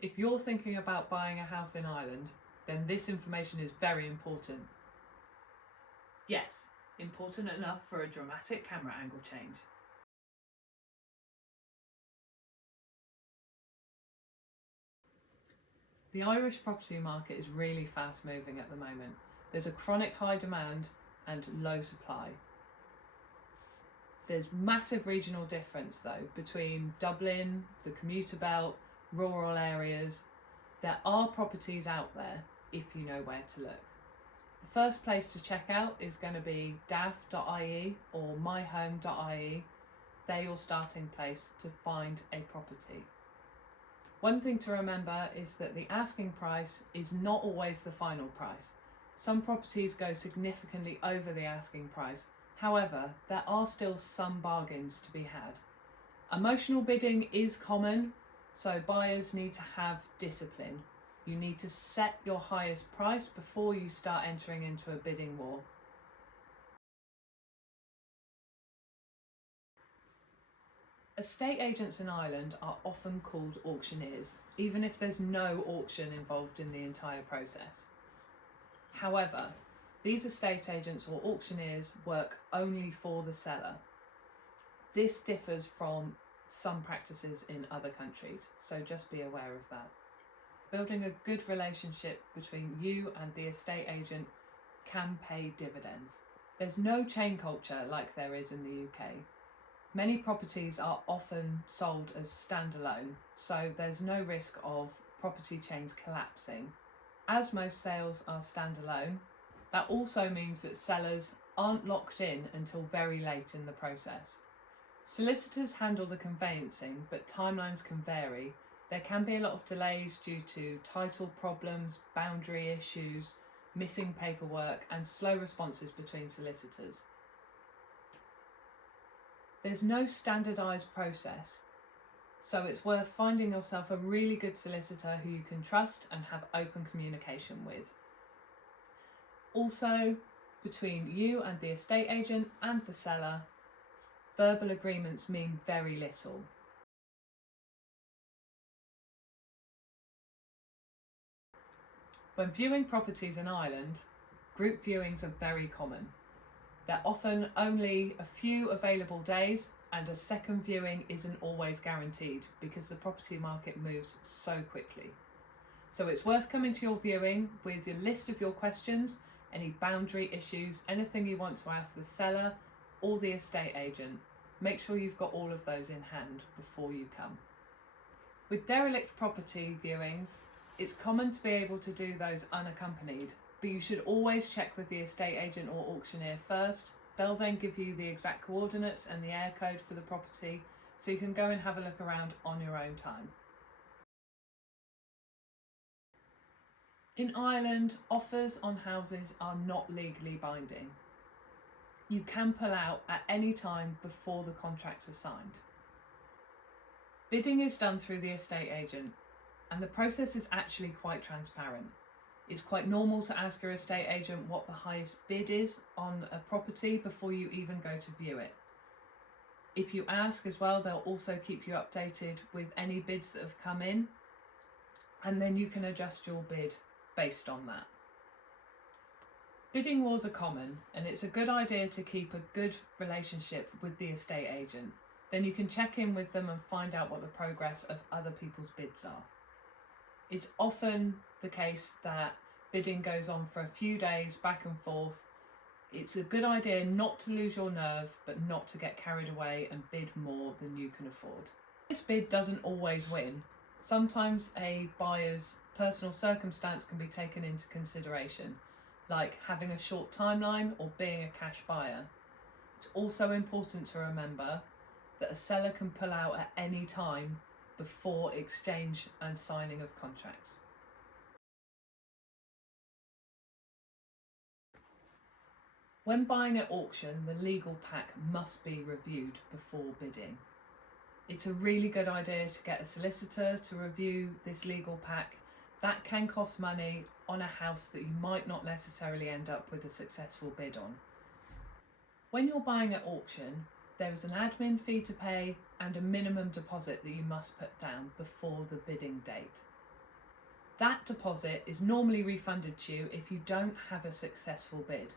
If you're thinking about buying a house in Ireland, then this information is very important. Yes, important enough for a dramatic camera angle change. The Irish property market is really fast moving at the moment. There's a chronic high demand and low supply. There's massive regional difference though between Dublin, the commuter belt, rural areas. There are properties out there if you know where to look. The first place to check out is going to be daft.ie or myhome.ie. They're your starting place to find a property. One thing to remember is that the asking price is not always the final price. Some properties go significantly over the asking price. However, there are still some bargains to be had. Emotional bidding is common, so buyers need to have discipline. You need to set your highest price before you start entering into a bidding war. Estate agents in Ireland are often called auctioneers, even if there's no auction involved in the entire process. However, these estate agents or auctioneers work only for the seller. This differs from some practices in other countries, so just be aware of that. Building a good relationship between you and the estate agent can pay dividends. There's no chain culture like there is in the UK. Many properties are often sold as standalone, so there's no risk of property chains collapsing. As most sales are standalone, that also means that sellers aren't locked in until very late in the process. Solicitors handle the conveyancing, but timelines can vary. There can be a lot of delays due to title problems, boundary issues, missing paperwork, and slow responses between solicitors. There's no standardised process, so it's worth finding yourself a really good solicitor who you can trust and have open communication with. Also, between you and the estate agent and the seller, verbal agreements mean very little. When viewing properties in Ireland, group viewings are very common. There are often only a few available days, and a second viewing isn't always guaranteed because the property market moves so quickly. So it's worth coming to your viewing with a list of your questions, any boundary issues, anything you want to ask the seller or the estate agent. Make sure you've got all of those in hand before you come. With derelict property viewings, it's common to be able to do those unaccompanied, but you should always check with the estate agent or auctioneer first. They'll then give you the exact coordinates and the air code for the property, so you can go and have a look around on your own time. In Ireland, offers on houses are not legally binding. You can pull out at any time before the contracts are signed. Bidding is done through the estate agent, and the process is actually quite transparent. It's quite normal to ask your estate agent what the highest bid is on a property before you even go to view it. If you ask as well, they'll also keep you updated with any bids that have come in, and then you can adjust your bid based on that. Bidding wars are common, and it's a good idea to keep a good relationship with the estate agent. Then you can check in with them and find out what the progress of other people's bids are. It's often the case that bidding goes on for a few days back and forth. It's a good idea not to lose your nerve, but not to get carried away and bid more than you can afford. This bid doesn't always win. Sometimes a buyer's personal circumstance can be taken into consideration, like having a short timeline or being a cash buyer. It's also important to remember that a seller can pull out at any time before exchange and signing of contracts. When buying at auction, the legal pack must be reviewed before bidding. It's a really good idea to get a solicitor to review this legal pack. That can cost money on a house that you might not necessarily end up with a successful bid on. When you're buying at auction, there is an admin fee to pay and a minimum deposit that you must put down before the bidding date. That deposit is normally refunded to you if you don't have a successful bid.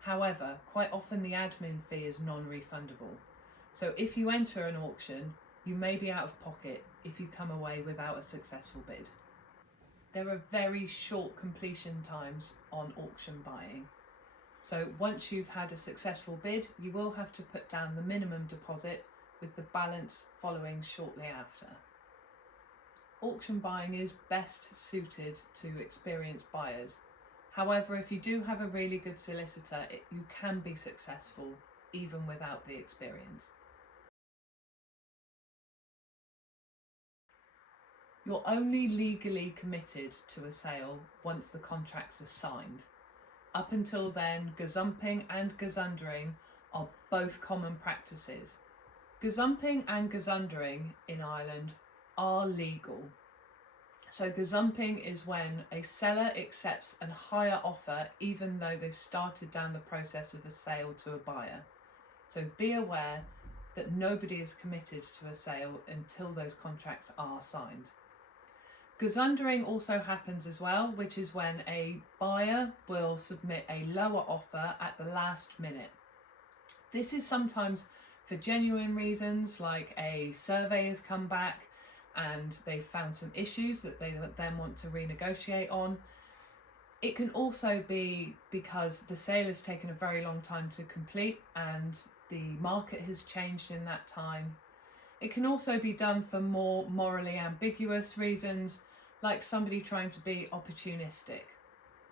However, quite often the admin fee is non-refundable. So if you enter an auction, you may be out of pocket if you come away without a successful bid. There are very short completion times on auction buying. So once you've had a successful bid, you will have to put down the minimum deposit with the balance following shortly after. Auction buying is best suited to experienced buyers. However, if you do have a really good solicitor, you can be successful even without the experience. You're only legally committed to a sale once the contracts are signed. Up until then, gazumping and gazundering are both common practices. Gazumping and gazundering in Ireland are legal. So gazumping is when a seller accepts a higher offer even though they've started down the process of a sale to a buyer. So be aware that nobody is committed to a sale until those contracts are signed. Gazundering also happens as well, which is when a buyer will submit a lower offer at the last minute. This is sometimes for genuine reasons, like a survey has come back and they've found some issues that they then want to renegotiate on. It can also be because the sale has taken a very long time to complete and the market has changed in that time. It can also be done for more morally ambiguous reasons, like somebody trying to be opportunistic.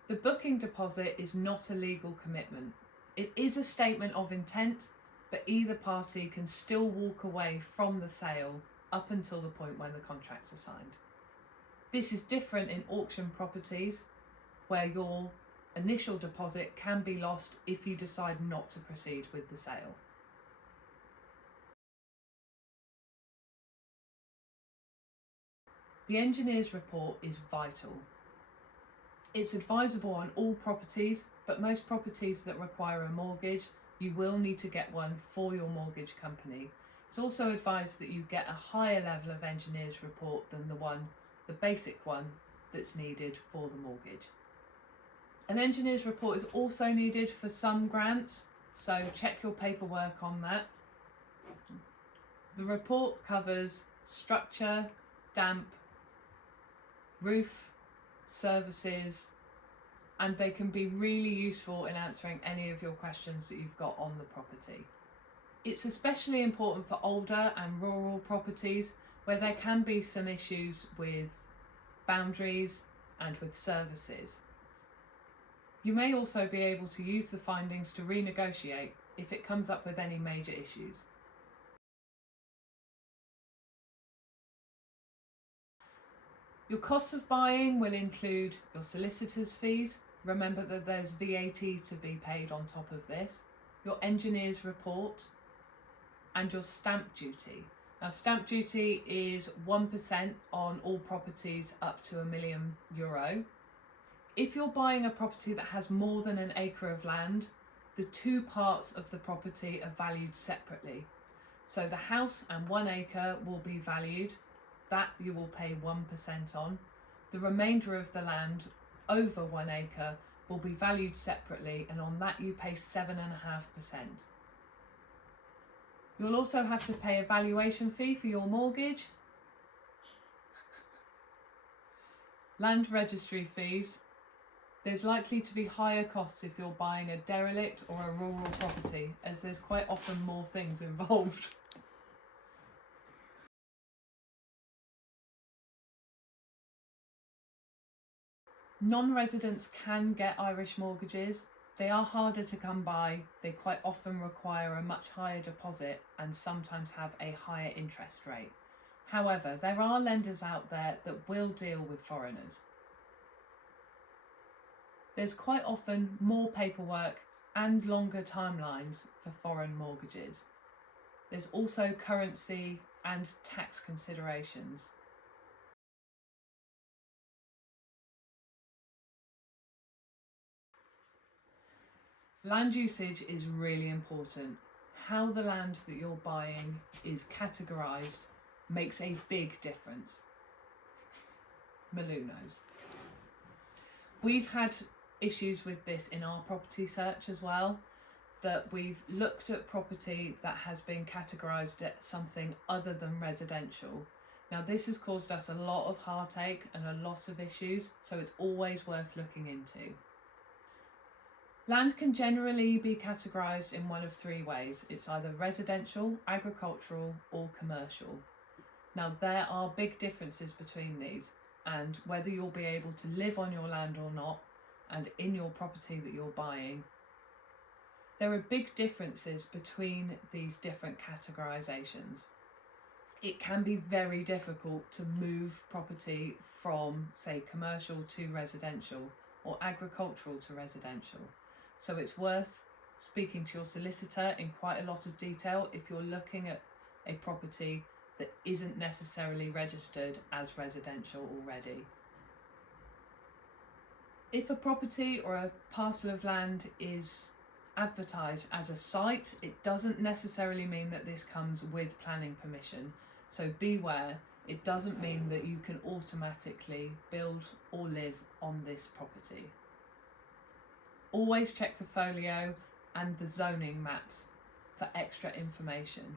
The booking deposit is not a legal commitment. It is a statement of intent, but either party can still walk away from the sale up until the point when the contracts are signed. This is different in auction properties, where your initial deposit can be lost if you decide not to proceed with the sale. The engineer's report is vital. It's advisable on all properties, but most properties that require a mortgage, you will need to get one for your mortgage company. It's also advised that you get a higher level of engineer's report than the basic one that's needed for the mortgage. An engineer's report is also needed for some grants, so check your paperwork on that. The report covers structure, damp, roof, services, and they can be really useful in answering any of your questions that you've got on the property. It's especially important for older and rural properties where there can be some issues with boundaries and with services. You may also be able to use the findings to renegotiate if it comes up with any major issues. Your costs of buying will include your solicitor's fees. Remember that there's VAT to be paid on top of this. Your engineer's report and your stamp duty. Now, stamp duty is 1% on all properties up to €1 million. If you're buying a property that has more than an acre of land, the two parts of the property are valued separately. So the house and 1 acre will be valued. That you will pay 1% on. The remainder of the land over 1 acre will be valued separately, and on that you pay 7.5%. You'll also have to pay a valuation fee for your mortgage, land registry fees. There's likely to be higher costs if you're buying a derelict or a rural property, as there's quite often more things involved. Non-residents can get Irish mortgages. They are harder to come by. They quite often require a much higher deposit and sometimes have a higher interest rate. However, there are lenders out there that will deal with foreigners. There's quite often more paperwork and longer timelines for foreign mortgages. There's also currency and tax considerations. Land usage is really important. How the land that you're buying is categorised makes a big difference. Malou knows. We've had issues with this in our property search as well, that we've looked at property that has been categorised as something other than residential. Now this has caused us a lot of heartache and a lot of issues, so it's always worth looking into. Land can generally be categorised in one of three ways. It's either residential, agricultural or commercial. Now there are big differences between these, and whether you'll be able to live on your land or not and in your property that you're buying, there are big differences between these different categorisations. It can be very difficult to move property from, say, commercial to residential or agricultural to residential. So it's worth speaking to your solicitor in quite a lot of detail if you're looking at a property that isn't necessarily registered as residential already. If a property or a parcel of land is advertised as a site, it doesn't necessarily mean that this comes with planning permission. So beware, it doesn't mean that you can automatically build or live on this property. Always check the folio and the zoning maps for extra information.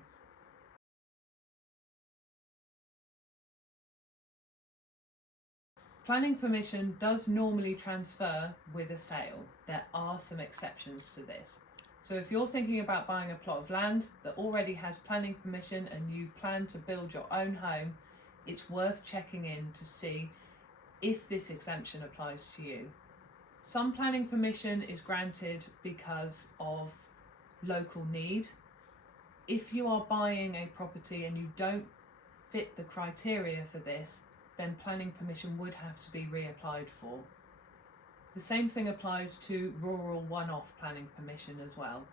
Planning permission does normally transfer with a sale. There are some exceptions to this. So if you're thinking about buying a plot of land that already has planning permission and you plan to build your own home, it's worth checking in to see if this exemption applies to you. Some planning permission is granted because of local need. If you are buying a property and you don't fit the criteria for this, then planning permission would have to be reapplied for. The same thing applies to rural one-off planning permission as well.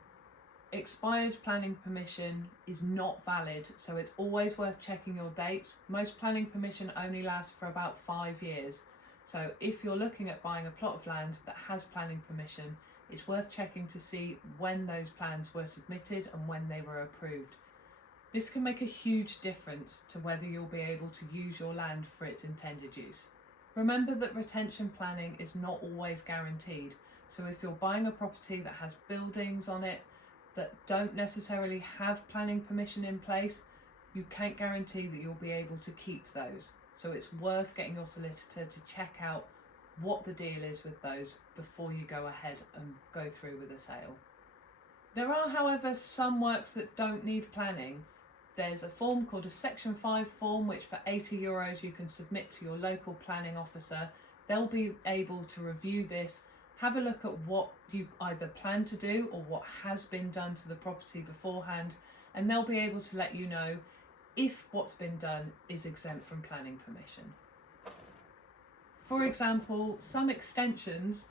Expired planning permission is not valid, so it's always worth checking your dates. Most planning permission only lasts for about 5 years. So if you're looking at buying a plot of land that has planning permission, it's worth checking to see when those plans were submitted and when they were approved. This can make a huge difference to whether you'll be able to use your land for its intended use. Remember that retention planning is not always guaranteed, so if you're buying a property that has buildings on it that don't necessarily have planning permission in place, you can't guarantee that you'll be able to keep those. So it's worth getting your solicitor to check out what the deal is with those before you go ahead and go through with a sale. There are, however, some works that don't need planning. There's a form called a Section 5 form, which for €80 you can submit to your local planning officer. They'll be able to review this, have a look at what you either plan to do or what has been done to the property beforehand, and they'll be able to let you know if what's been done is exempt from planning permission. For example, some extensions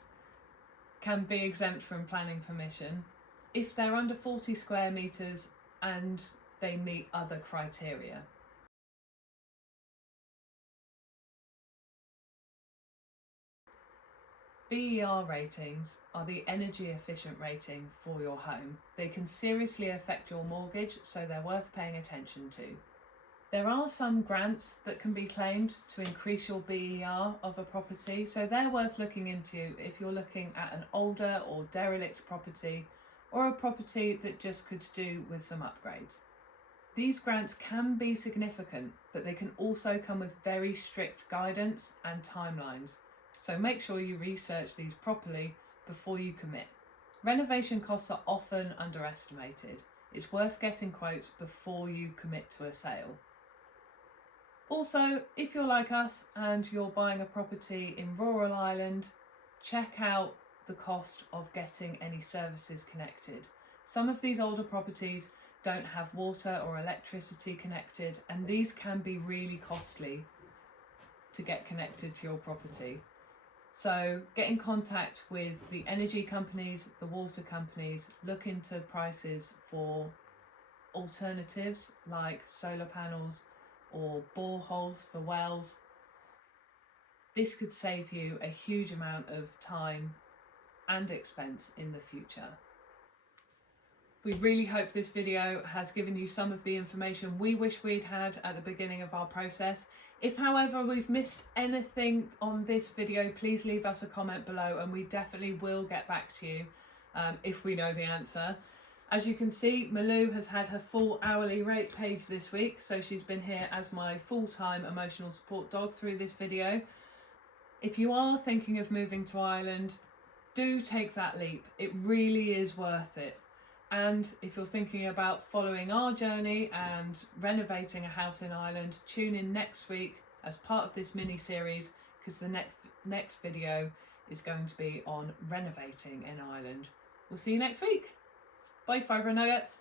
can be exempt from planning permission if they're under 40 square metres and they meet other criteria. BER ratings are the energy efficient rating for your home. They can seriously affect your mortgage, so they're worth paying attention to. There are some grants that can be claimed to increase your BER of a property, so they're worth looking into if you're looking at an older or derelict property or a property that just could do with some upgrades. These grants can be significant, but they can also come with very strict guidance and timelines, so make sure you research these properly before you commit. Renovation costs are often underestimated. It's worth getting quotes before you commit to a sale. Also, if you're like us and you're buying a property in rural Ireland, check out the cost of getting any services connected. Some of these older properties don't have water or electricity connected, and these can be really costly to get connected to your property. So get in contact with the energy companies, the water companies, look into prices for alternatives like solar panels or boreholes for wells. This could save you a huge amount of time and expense in the future. We really hope this video has given you some of the information we wish we'd had at the beginning of our process. If, however, we've missed anything on this video, please leave us a comment below and we definitely will get back to you if we know the answer. As you can see, Malou has had her full hourly rate paid this week, so she's been here as my full-time emotional support dog through this video. If you are thinking of moving to Ireland, do take that leap. It really is worth it. And if you're thinking about following our journey and renovating a house in Ireland, tune in next week as part of this mini-series, because the next video is going to be on renovating in Ireland. We'll see you next week. Bye, Fibre Nuggets.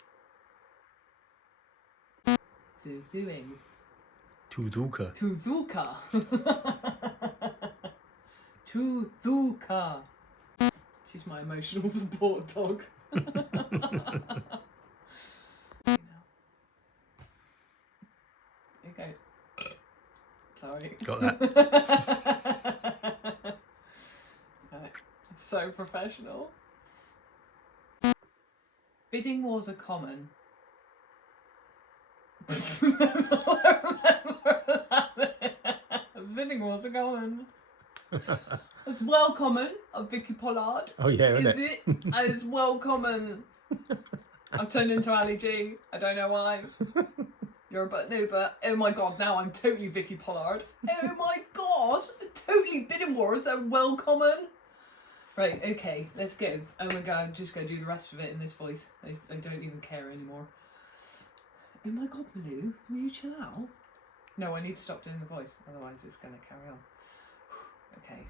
Doing. Tuzuka. Tuzuka. Tuzuka. She's my emotional support dog. There you go. Sorry. Got that. Right. I'm so professional. Bidding wars are common. Bidding wars are common. It's well common of Vicky Pollard. Oh yeah, isn't it? It's well common. I've turned into Ali G. I don't know why. You're a butt noober. Oh my god, now I'm totally Vicky Pollard. Oh my god, totally bidding wars are well common. Right, okay, let's go. Oh my god, I'm just going to do the rest of it in this voice. I don't even care anymore. Oh my god, Malou, will you chill out? No, I need to stop doing the voice, otherwise it's going to carry on. Okay.